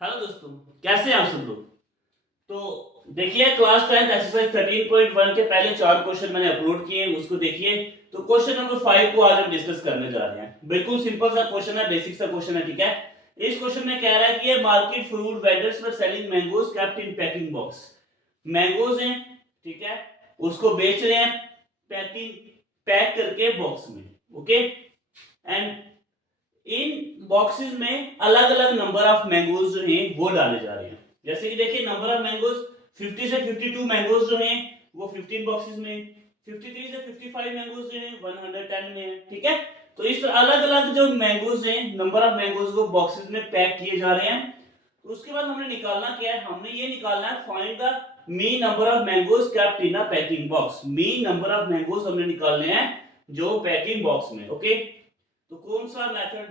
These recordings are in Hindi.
हेलो दोस्तों, कैसे हैं आप सब लोग। तो देखिए क्लास 10 एक्सरसाइज 13.1 के पहले 4 क्वेश्चन मैंने अपलोड किए हैं, उसको देखिए। तो क्वेश्चन नंबर 5 को आज हम डिस्कस करने जा रहे हैं। बिल्कुल सिंपल सा क्वेश्चन है, बेसिक सा क्वेश्चन है, ठीक है। इस क्वेश्चन में कह रहा है कि ये market fruit vendors were selling mangoes kept in packing box. Mangoes हैं, ठीक है, उसको बेच रहे हैं पैकिंग पैक करके बॉक्स में, ओके। एंड इन बॉक्सेस में अलग अलग नंबर ऑफ मैंगोज जो हैं वो डाले जा रहे हैं। जैसे कि देखिए नंबर ऑफ मैंगोज 50 से 52 मैंगोज जो हैं वो 15 बॉक्सेस में, 53 से 55 मैंगोज जो हैं 110 में है, ठीक है। तो इस अलग अलग जो मैंगोज हैं, नंबर ऑफ मैंगोज वो बॉक्सेस में पैक किए जा रहे हैं। तो उसके बाद हमने निकालना क्या है, हमने ये निकालना है find the mean number of mangoes kept in a packing box. Mean number of mangoes हमने निकालने हैं जो पैकिंग बॉक्स में, ओके। तो कौन सा method,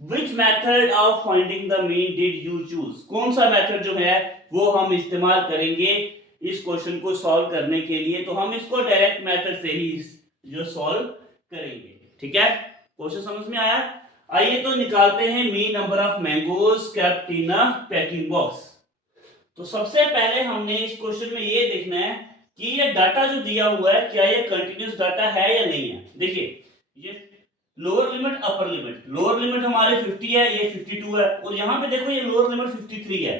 which method of finding the mean did you choose, कौन सा मेथड जो है वो हम इस्तेमाल करेंगे इस क्वेश्चन को सॉल्व करने के लिए। तो हम इसको डायरेक्ट मेथड से ही जो सॉल्व करेंगे, ठीक है। क्वेश्चन समझ में आया। आइए तो निकालते हैं mean number of mangoes kept in a packing box. तो सबसे पहले हमने इस क्वेश्चन में ये देखना है कि ये डाटा जो दिया हुआ है क्या ये कंटिन्यूस डाटा है या नहीं है। देखिए ये lower limit upper limit, lower limit हमारे 50 है, ये 52 है, और यहाँ पे देखो ये लोअर लिमिट 53 है।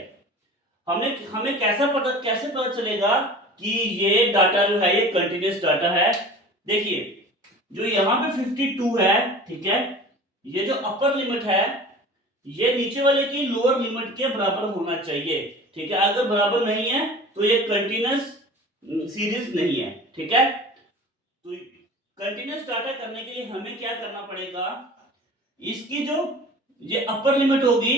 हमने हमें कैसे पता चलेगा कि ये डाटा जो है ये कंटिन्यूस डाटा है। देखिए जो यहाँ पे 52 है, ठीक है, ये जो अपर लिमिट है ये नीचे वाले की लोअर लिमिट के बराबर होना चाहिए, ठीक है। अगर बराबर नहीं है तो ये कंटिन्यूस सीरीज नहीं है, ठीक है। तो कंटिन्यूस डाटा करने के लिए हमें क्या करना पड़ेगा, इसकी जो ये अपर लिमिट होगी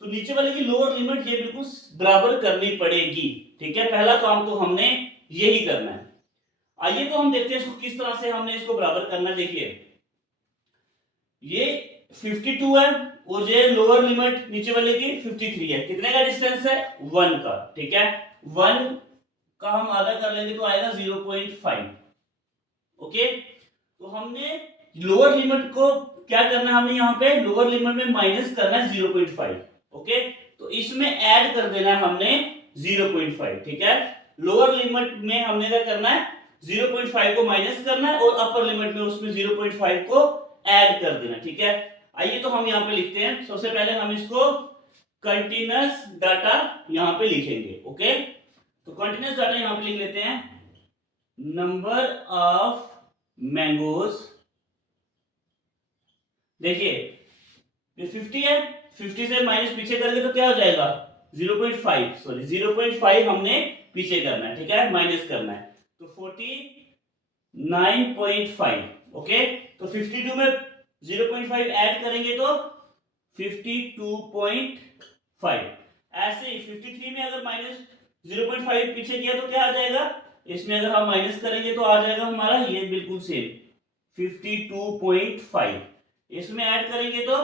तो नीचे वाले की लोअर लिमिट ये बिल्कुल बराबर करनी पड़ेगी, ठीक है। पहला काम तो हमने यही करना है। आइए तो हम देखते हैं इसको किस तरह से हमने इसको बराबर करना है। देखिए ये 52 है और ये लोअर लिमिट नीचे वाले की 53 है, कितने का डिस्टेंस है 1 का, ठीक है। 1 का हम आधा कर लेंगे तो आएगा 0.5, ओके। तो हमने लोअर लिमिट को क्या करना है, हमें यहाँ पे लोअर लिमिट में माइनस करना है 0.5, ओके। तो इसमें ऐड कर देना है हमने 0.5, ठीक है। लोअर लिमिट में हमने क्या करना है 0.5 को माइनस करना है और अपर लिमिट में उसमें 0.5 को ऐड कर देना, ठीक है। आइए तो हम यहाँ पे लिखते हैं। सबसे पहले हम इसको कंटिन्यूअस डाटा यहाँ पे लिखेंगे, ओके। तो कंटिन्यूअस डाटा यहाँ पे लिख लेते हैं, नंबर ऑफ मैंगोज। देखिए ये 50 है, 50 से माइनस पीछे करेंगे तो क्या हो जाएगा 0.5, सॉरी 0.5 हमने पीछे करना है, ठीक है, माइनस करना है। तो 49.5, ओके। तो 52 में 0.5 ऐड करेंगे तो 52.5। ऐसे ही 53 में अगर माइनस 0.5 पीछे किया तो क्या आ जाएगा, इसमें अगर हम माइनस करेंगे तो आ जाएगा हमारा ये बिल्कुल सेम 52.5। इसमें ऐड करेंगे तो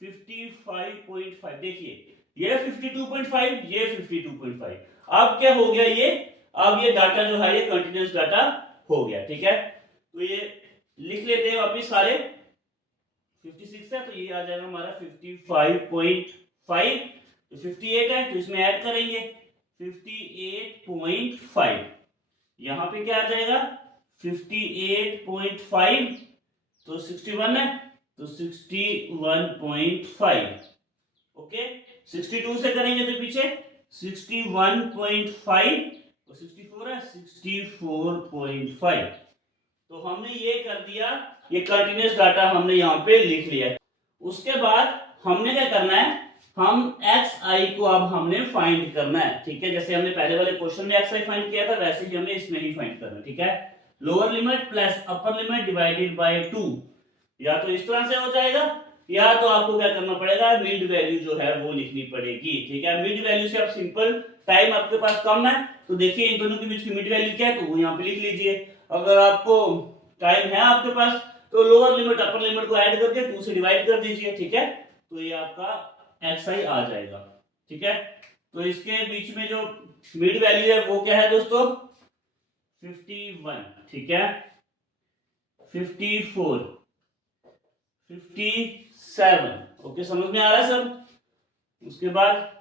55.5। देखिए ये 52.5, ये 52.5। अब क्या हो गया ये, अब ये डाटा जो है ये कंटिन्यूअस डाटा हो गया, ठीक है। तो ये लिख लेते हैं वापिस सारे। 56 है तो ये आ जाएगा हमारा 55.5। तो 58 है तो इसमें ऐड करेंगे 58.5। यहाँ पे क्या आ जाएगा 58.5, तो 61 है तो 61.5, ओके। 62 से करेंगे तो पीछे 61.5, तो 64 है 64.5। तो हमने ये कर दिया, ये कंटिन्यूअस डाटा हमने यहाँ पे लिख लिया। उसके बाद हमने क्या करना है, हम xi को अब हमने फाइंड करना है, ठीक है। जैसे हमने पहले वाले क्वेश्चन में xi फाइंड किया था वैसे ही हमें इसमें ही फाइंड करना है, ठीक है। Lower limit plus upper limit divided by 2, या तो इस तरह से हो जाएगा या तो आपको क्या करना पड़ेगा मिड वैल्यू जो है वो लिखनी पड़ेगी, ठीक है। मिड वैल्यू से आप सिंपल, टाइम आपके पास कम है तो देखिए इन दोनों के बीच की मिड वैल्यू क्या है तो वो यहाँ पे लिख लीजिए। अगर आपको टाइम है आपके पास तो लोअर लिमिट अपर लिमिट को ऐड करके 2 से डिवाइड कर दीजिए, ठीक है। तो ये आपका xi आ जाएगा, ठीक है। तो इसके बीच में जो मिड वैल्यू है वो क्या है दोस्तों 51, ठीक है, 54, 57, ओके। समझ में आ रहा है सब। उसके बाद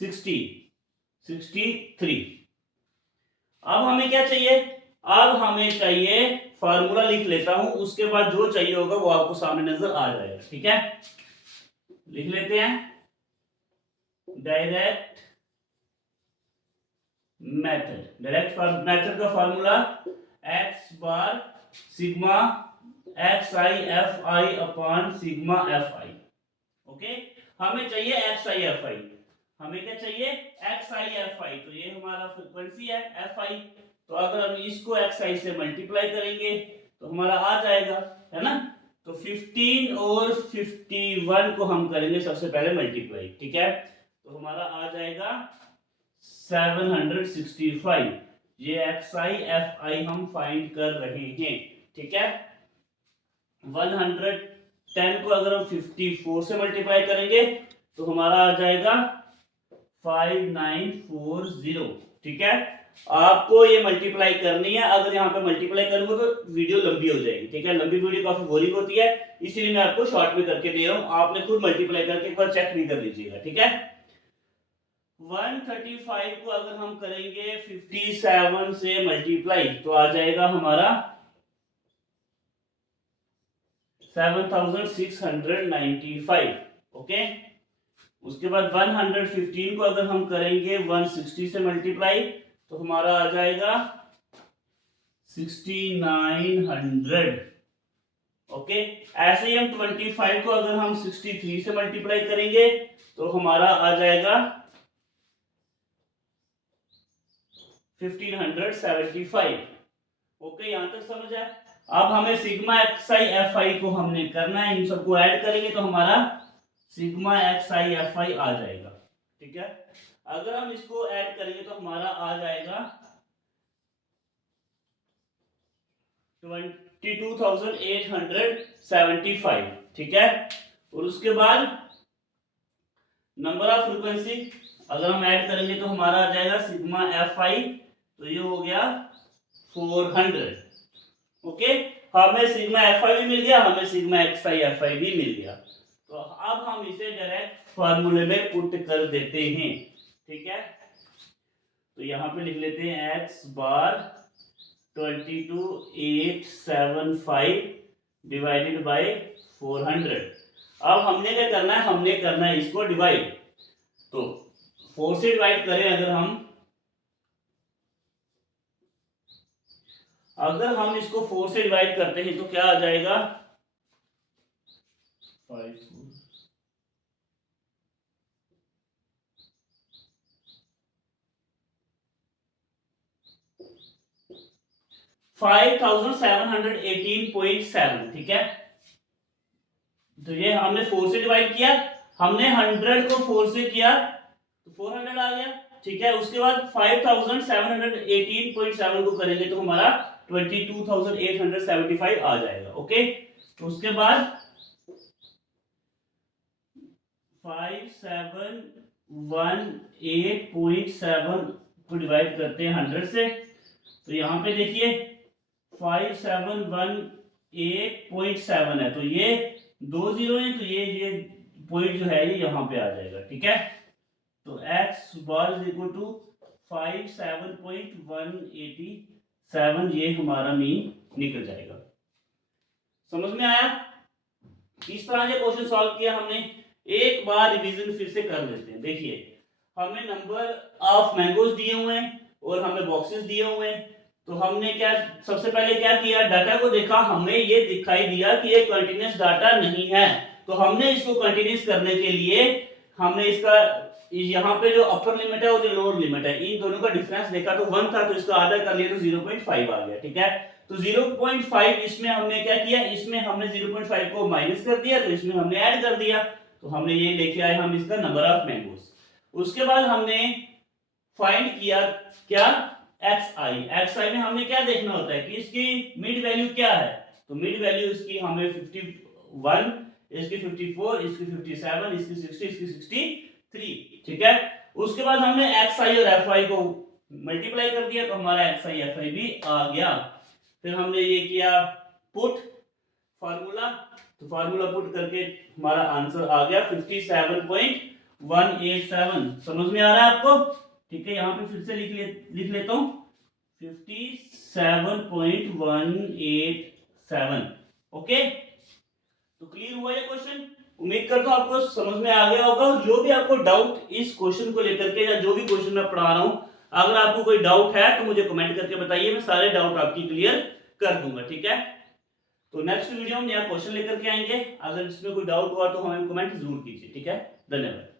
63। अब हमें क्या चाहिए, अब हमें चाहिए, फार्मूला लिख लेता हूं, उसके बाद जो चाहिए होगा वो आपको सामने नजर आ जाएगा। ठीक है, लिख लेते हैं। डायरेक्ट मेथड का formula x bar sigma X I F I upon sigma F I. Okay, हमें चाहिए एक्स आई एफ आई, हमें क्या चाहिए, एक्स आई एफ आई। तो ये हमारा फ्रीक्वेंसी है एफ आई, तो अगर हम इसको एक्स आई से मल्टीप्लाई करेंगे तो हमारा आ जाएगा, है ना। तो 15 और 51 को हम करेंगे सबसे पहले मल्टीप्लाई। ठीक है, तो हमारा आ जाएगा 765। ये एक्स आई एफ आई हम फाइंड कर रहे हैं। ठीक है, 110 को अगर हम 54 से मल्टीप्लाई करेंगे तो हमारा आ जाएगा 5940। ठीक है, आपको ये मल्टीप्लाई करनी है। अगर यहाँ पे मल्टीप्लाई करूंगा तो वीडियो लंबी हो जाएगी। ठीक है, लंबी वीडियो काफी बोरिंग होती है, इसीलिए मैं आपको शॉर्ट में करके दे रहा हूँ। आपने खुद मल्टीप्लाई करके एक बार चेक भी कर लीजिएगा। ठीक है, 135 को अगर हम करेंगे 57 से मल्टीप्लाई तो आ जाएगा हमारा 7695। ओके, उसके बाद 115 को अगर हम करेंगे 160 से मल्टीप्लाई तो हमारा आ जाएगा 6900। ओके, ऐसे ही हम 25 को अगर हम 63 से मल्टीप्लाई करेंगे तो हमारा आ जाएगा 1575। ओके, यहां तक समझ आया। अब हमें सिग्मा एक्स आई एफ आई को हमने करना है, इन सबको ऐड करेंगे तो हमारा sigma X I F I आ जाएगा। ठीक है, अगर हम इसको ऐड करेंगे तो हमारा आ जाएगा 22,875। ठीक है, और उसके बाद नंबर ऑफ फ्रीक्वेंसी अगर हम ऐड करेंगे तो हमारा आ जाएगा सिग्मा एफ आई, तो ये हो गया 400। ओके, हमें सिग्मा एफ आई भी मिल गया, हमें सिग्मा एक्स आई एफ आई भी मिल गया। तो अब हम इसे डायरेक्ट फार्मूले में पुट कर देते हैं। ठीक है, तो यहाँ पे लिख लेते हैं एक्स बार 22875 डिवाइडेड बाय 400। अब हमने क्या करना है, हमने करना है इसको डिवाइड। तो 4 से डिवाइड करें अगर हम इसको 4 से डिवाइड करते हैं तो क्या आ जाएगा 5718.7। ठीक है, तो ये हमने 4 से डिवाइड किया, हमने 100 को 4 से किया तो 400 आ गया। ठीक है, उसके बाद 5718.7 को करेंगे तो हमारा 22,875 आ जाएगा। ओके, तो उसके बाद 5718.7 को डिवाइड करते हैं 100 से, तो यहाँ पे देखिए 5718.7 है, तो ये 2 जीरो है, तो ये पॉइंट जो है ये यहाँ पे आ जाएगा। ठीक है, तो x bar is equal to 57.187, ये हमारा मीन निकल जाएगा। समझ में आया? इस तरह से क्वेश्चन सॉल्व किया हमने। एक बार रिवीजन फिर से कर लेते हैं। देखिए, हमें नंबर ऑफ मैंगोज दिए हुए हैं और हमें बॉक्सेस दिए हुए हैं। तो हमने क्या सबसे पहले क्या किया, डाटा को देखा, हमें ये दिखाई दिया कि ये कंटीन्यूअस डाटा नहीं है। तो हमने इसको कंटीन्यूअस करने के लिए हमने इसका यहाँ पे जो अपर लिमिट है और जो लोअर लिमिट है, इन दोनों का डिफरेंस देखा तो 1 था, तो इसका आधा कर लिया तो 0.5 आ गया। ठीक है, तो 0.5 इसमें हमने क्या किया, इसमें हमने 0.5 को माइनस कर दिया, तो इसमें हमने ऐड कर दिया, तो हमने ये लेके आए हम इसका नंबर ऑफ मैंगोज। उसके बाद हमने फाइंड किया क्या, एक्स आई में हमने क्या देखना होता है कि इसकी मिड वैल्यू क्या है। तो मिड वैल्यू इसकी हमें 51, इसकी 54, इसकी 57, इसकी 60, इसकी 63। ठीक है, उसके बाद हमने एक्स आई और एफ आई को मल्टीप्लाई कर दिया, तो हमारा एक्स आई एफ आई भी आ गया। फिर हमने ये किया पुट फार्मूला, तो फार्मूला पुट करके हमारा आंसर आ गया 57.187। समझ में आ रहा है आपको? ठीक है, यहाँ पे फिर से लिख लेता हूँ 57.187। ओके, तो क्लियर हुआ ये क्वेश्चन? उम्मीद करता हूँ आपको समझ में आ गया होगा। और जो भी आपको डाउट इस क्वेश्चन को लेकर के या जो भी क्वेश्चन मैं पढ़ा रहा हूँ, अगर आपको कोई डाउट है तो मुझे कमेंट करके बताइए, मैं सारे डाउट आपकी क्लियर कर दूंगा। ठीक है, तो नेक्स्ट वीडियो में नया क्वेश्चन लेकर के आएंगे। अगर इसमें कोई डाउट हुआ तो हमें कमेंट जरूर कीजिए। ठीक है, धन्यवाद।